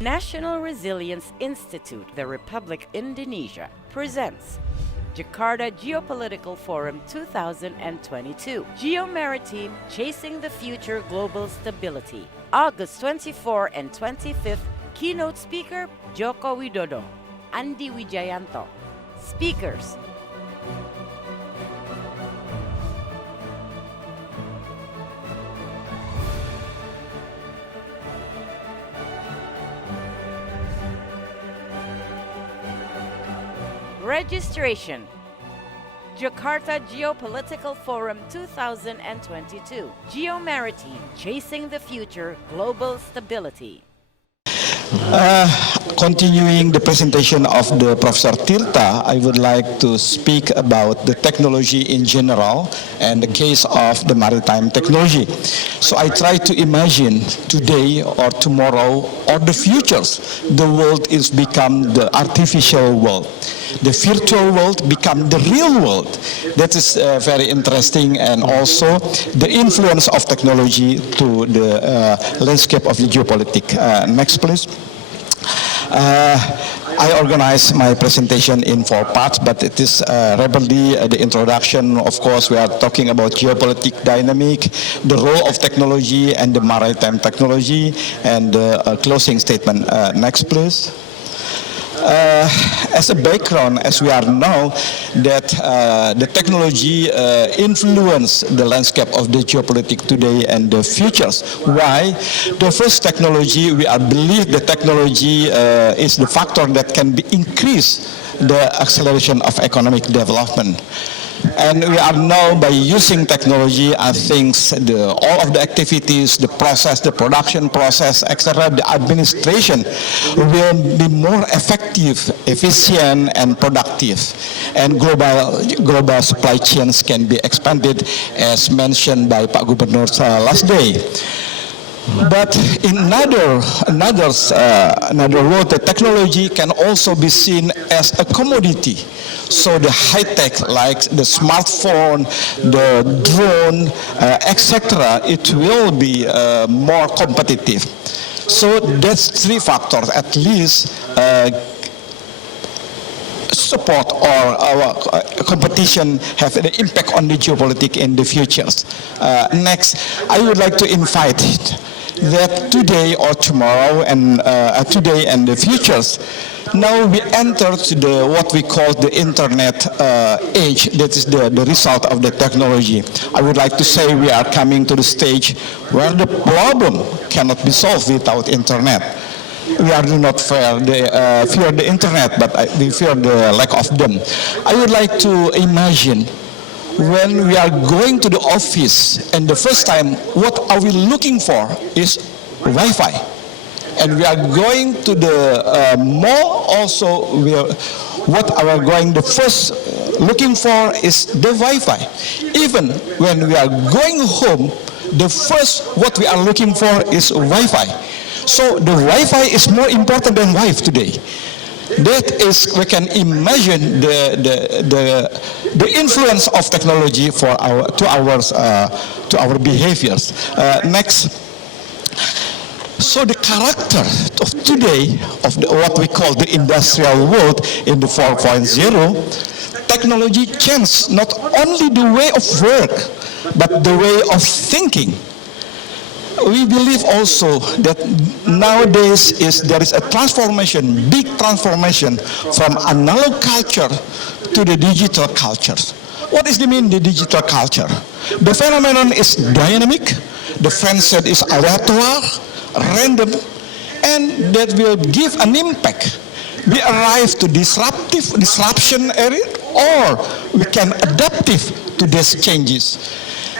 National Resilience Institute, the Republic Indonesia, presents Jakarta Geopolitical Forum 2022, Geomaritime Chasing the Future Global Stability, August 24 and 25th, keynote speaker Joko Widodo, Andi Wijayanto. Speakers: Registration: Jakarta Geopolitical Forum 2022, Geomaritime Chasing the Future Global Stability. Continuing the presentation of the Professor Tirta, I would like to speak about the technology in general and the case of the maritime technology. So I try to imagine today or tomorrow or the futures, the world is become the artificial world. The virtual world become the real world. That is very interesting, and also the influence of technology to the landscape of the geopolitics. Next, please. I organized my presentation in 4 parts, but it is rapidly the introduction. Of course, we are talking about geopolitical dynamic, the role of technology and the maritime technology, and the closing statement. Next, please. As a background, as we are now, that the technology influence the landscape of the geopolitics today and the futures. Why? The first technology, we believe the technology is the factor that can increase the acceleration of economic development. And we are now, by using technology, I think all of the activities, the process, the production process, etc., the administration will be more effective, efficient, and productive. And global supply chains can be expanded, as mentioned by Pak Gubernur last day. But in another world, the technology can also be seen as a commodity. So the high-tech, like the smartphone, the drone, etc., it will be more competitive. So that's 3 factors, at least, support or our competition have an impact on the geopolitics in the futures. Next, I would like to invite that today or tomorrow and today and the futures, now we enter to what we call the internet age. That is the result of the technology. I would like to say we are coming to the stage where the problem cannot be solved without internet. We do not fear the internet, but we fear the lack of them. I would like to imagine when we are going to the office, and the first time, what are we looking for is Wi-Fi. And we are going to the mall also, what are we going the first looking for is the Wi-Fi. Even when we are going home, the first what we are looking for is Wi-Fi. So the Wi-Fi is more important than wife today. That is, we can imagine the influence of technology for our behaviors. Next. So the character of today of what we call the industrial world in the 4.0, technology changed not only the way of work, but the way of thinking. We believe also that nowadays there is a transformation, big transformation from analog culture to the digital culture. What is the digital culture? The phenomenon is dynamic, the concept is aleatoire, random, and that will give an impact. We arrive to disruption area, or we can adaptive to these changes.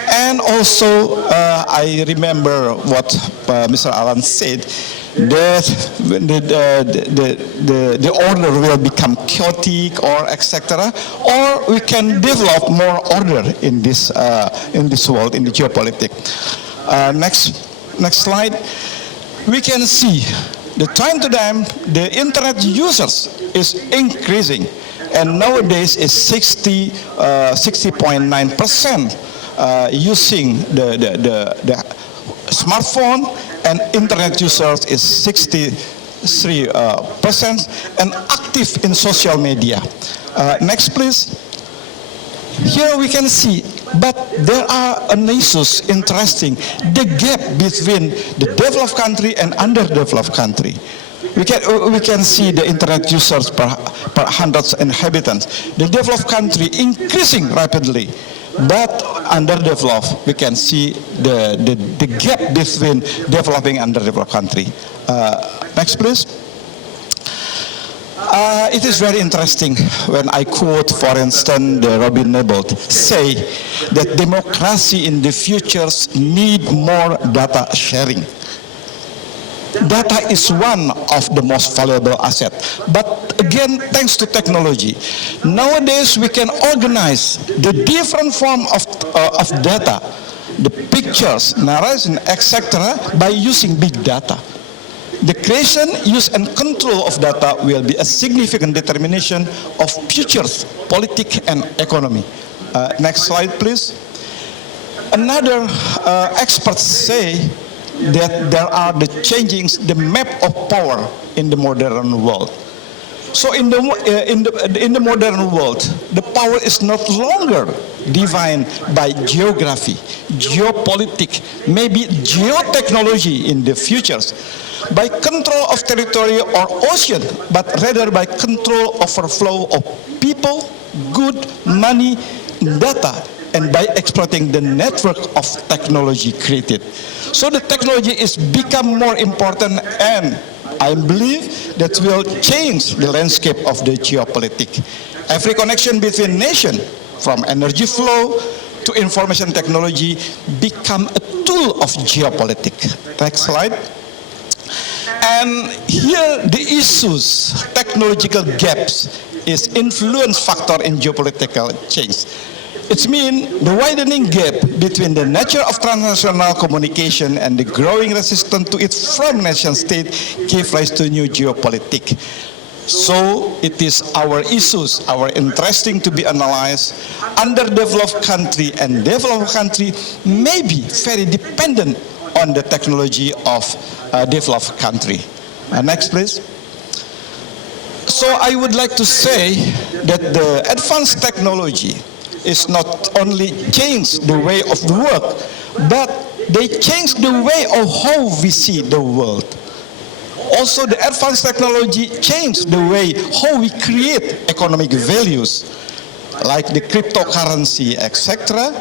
And also, I remember what Mr. Alan said, that the order will become chaotic or etc. Or we can develop more order in this world, in the geopolitics. Next slide. We can see the time to time the internet users is increasing, and nowadays is 60.9%. Using the smartphone, and internet users is 60 33% and active in social media. Next, please. Here we can see, but there are an issues interesting, the gap between the developed country and underdeveloped country. We can see the internet users per hundreds inhabitants. The developed country increasing rapidly, but underdeveloped, we can see the gap between developing and underdeveloped country. Next, please. It is very interesting when I quote, for instance, the Robin Nebold say that democracy in the futures need more data sharing. Data is one of the most valuable assets. But again, thanks to technology, nowadays we can organize the different form of data, the pictures, narration, etc., by using big data. The creation, use, and control of data will be a significant determination of futures, politics, and economy. Next slide, please. Another experts say that there are the changings, the map of power in the modern world. So in the modern world, the power is not longer defined by geography, geopolitics, maybe geotechnology in the futures, by control of territory or ocean, but rather by control overflow of people, good, money, data, and by exploiting the network of technology created. So the technology is become more important, and I believe that will change the landscape of the geopolitics. Every connection between nations, from energy flow to information technology, become a tool of geopolitics. Next slide. And here the issues, technological gaps, is influence factor in geopolitical change. It means the widening gap between the nature of transnational communication and the growing resistance to it from nation state give rise to new geopolitics. So it is our issues, our interesting to be analyzed. Underdeveloped country and developed country may be very dependent on the technology of developed country. Next, please. So I would like to say that the advanced technology is not only change the way of the work, but they change the way of how we see the world. Also, the advanced technology change the way how we create economic values, like the cryptocurrency, etc.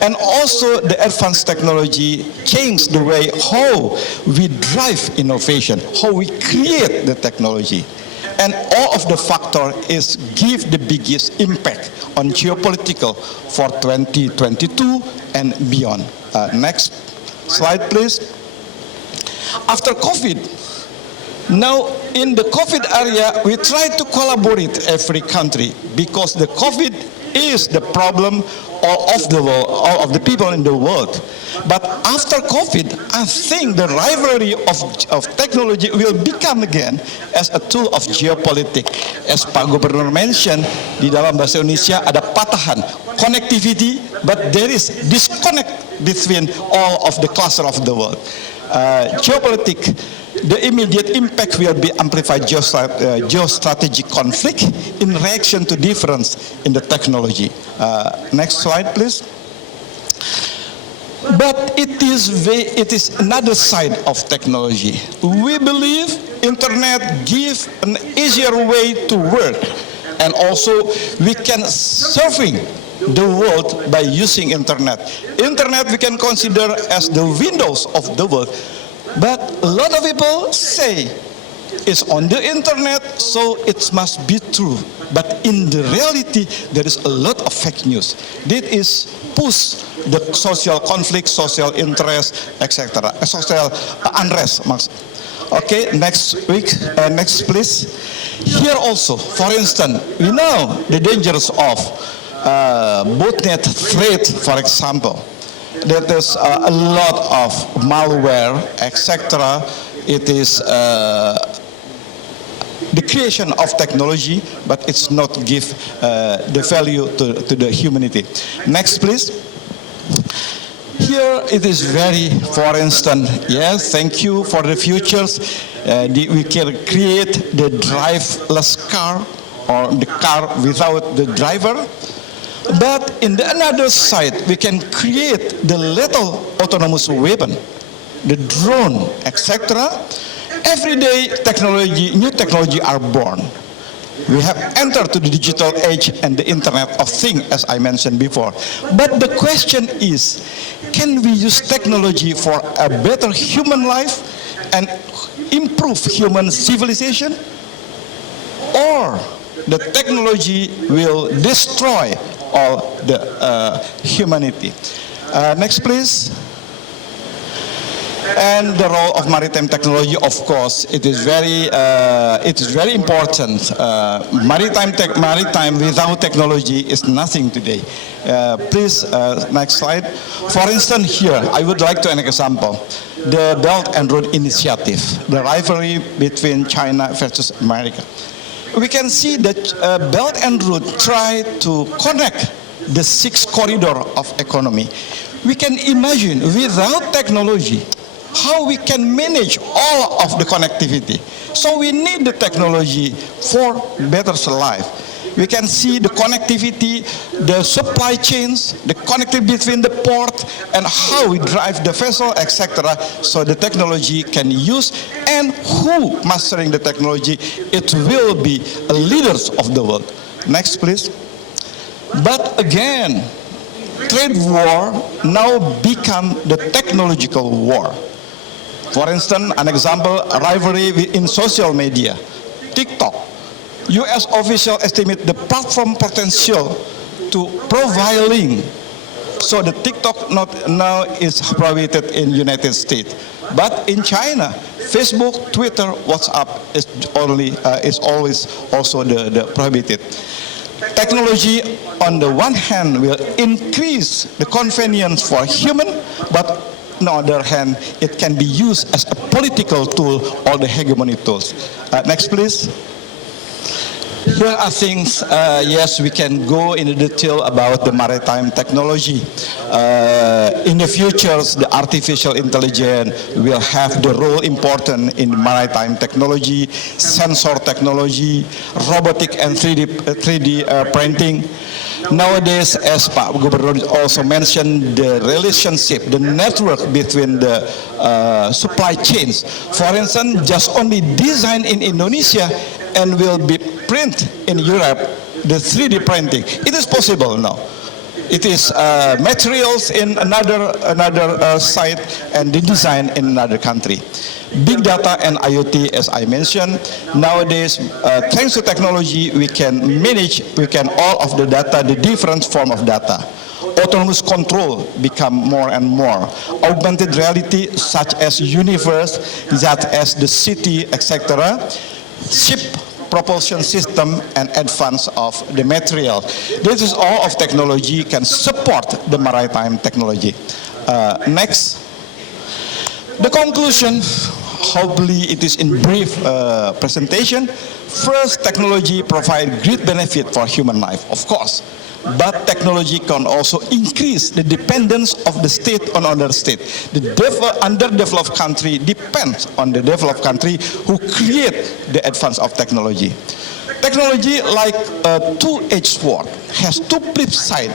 And also, the advanced technology change the way how we drive innovation, how we create the technology. And all of the factor is give the biggest impact on geopolitical for 2022 and beyond. Next slide, please. After COVID, now in the COVID area, we try to collaborate every country because the COVID is the problem of the world, all of the people in the world. But after COVID, I think the rivalry of technology will become again as a tool of geopolitics. As Pak Gubernur mentioned, di dalam bahasa Indonesia ada patahan, connectivity, but there is disconnect between all of the cluster of the world. Geopolitics, the immediate impact will be amplified geostrategic conflict in reaction to difference in the technology. Next slide, please. But it is another side of technology. We believe internet gives an easier way to work, and also we can surfing the world by using internet. Internet we can consider as the windows of the world, but a lot of people say it's on the internet, so it must be true. But in the reality, there is a lot of fake news. This is push the social conflict, social interest, etc. Social unrest. Okay, next please. Here also, for instance, we know the dangers of botnet threat, for example. That is a lot of malware, etc. It is the creation of technology, but it's not give the value to the humanity. Next, please. Here it is very, for instance, yes, thank you for the futures. We can create the driverless car or the car without the driver. But in the another side, we can create the lethal autonomous weapon, the drone, etc. Every day, new technology are born. We have entered to the digital age and the Internet of Things, as I mentioned before. But the question is, can we use technology for a better human life and improve human civilization? Or the technology will destroy all the humanity? Next, please. And the role of maritime technology, of course, it is very important. Maritime without technology is nothing today. Please, next slide. For instance, here, I would like to an example. The Belt and Road Initiative, the rivalry between China versus America. We can see that Belt and Road try to connect the 6 corridor of economy. We can imagine without technology, how we can manage all of the connectivity. So we need the technology for better life. We can see the connectivity, the supply chains, the connectivity between the port, and how we drive the vessel, etc. So the technology can use, and who mastering the technology, it will be leaders of the world. Next, please. But again, trade war now become the technological war. For instance, an example, rivalry in social media. TikTok. US officials estimate the platform potential to profiling. So the TikTok now is prohibited in United States. But in China, Facebook, Twitter, WhatsApp is always also the prohibited. Technology, on the one hand, will increase the convenience for human, but on the other hand, it can be used as a political tool or the hegemony tools. Next, please. Here are things, yes, we can go into detail about the maritime technology. In the future, the artificial intelligence will have the role important in maritime technology, sensor technology, robotic and 3D printing. Nowadays, as Pak Gubernur also mentioned, the relationship, the network between the supply chains. For instance, just only designed in Indonesia and will be print in Europe, the 3D printing. It is possible now. It is materials in another site and the design in another country. Big data and IoT, as I mentioned, nowadays, thanks to technology, we can all of the data, the different form of data. Autonomous control become more and more. Augmented reality, such as universe, such as the city, etc. Ship propulsion system and advance of the material. This is all of technology can support the maritime technology. Next. The conclusion, hopefully it is in brief presentation. First, technology provide great benefit for human life, of course. But technology can also increase the dependence of the state on other state. The underdeveloped country depends on the developed country who create the advance of technology. Technology, like a two-edged sword, has two flip sides.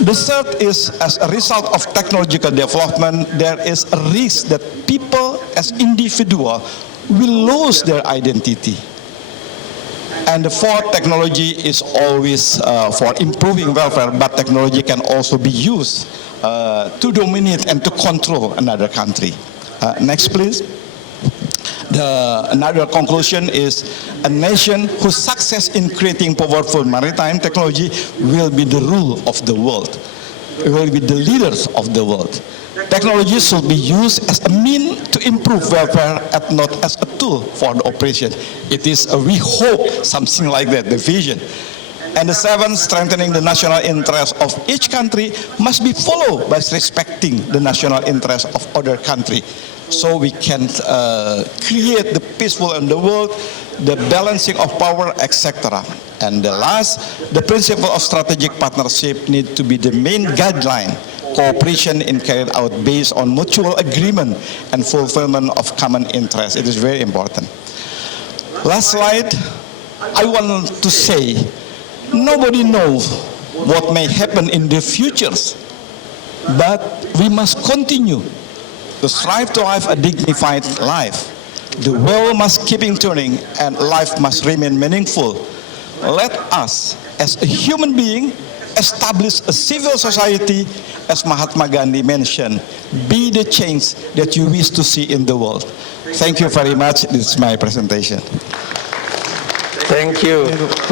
The third is, as a result of technological development, there is a risk that people as individuals will lose their identity. And the fourth, technology is always for improving welfare, but technology can also be used to dominate and to control another country. Next, please. Another conclusion is a nation whose success in creating powerful maritime technology will be the rule of the world. It will be the leaders of the world. Technology should be used as a means to improve welfare and not as a tool for the operation. It is, we hope, something like that, the vision. And the seventh, strengthening the national interest of each country must be followed by respecting the national interest of other country. So we can create the peaceful in the world, the balancing of power, etc. And the last, the principle of strategic partnership need to be the main guideline cooperation is carried out based on mutual agreement and fulfillment of common interests. It is very important. Last slide, I want to say, nobody knows what may happen in the futures, but we must continue to strive to have a dignified life. The world must keep turning and life must remain meaningful. Let us, as a human being, establish a civil society, as Mahatma Gandhi mentioned, be the change that you wish to see in the world. Thank you very much. This is my presentation. Thank you.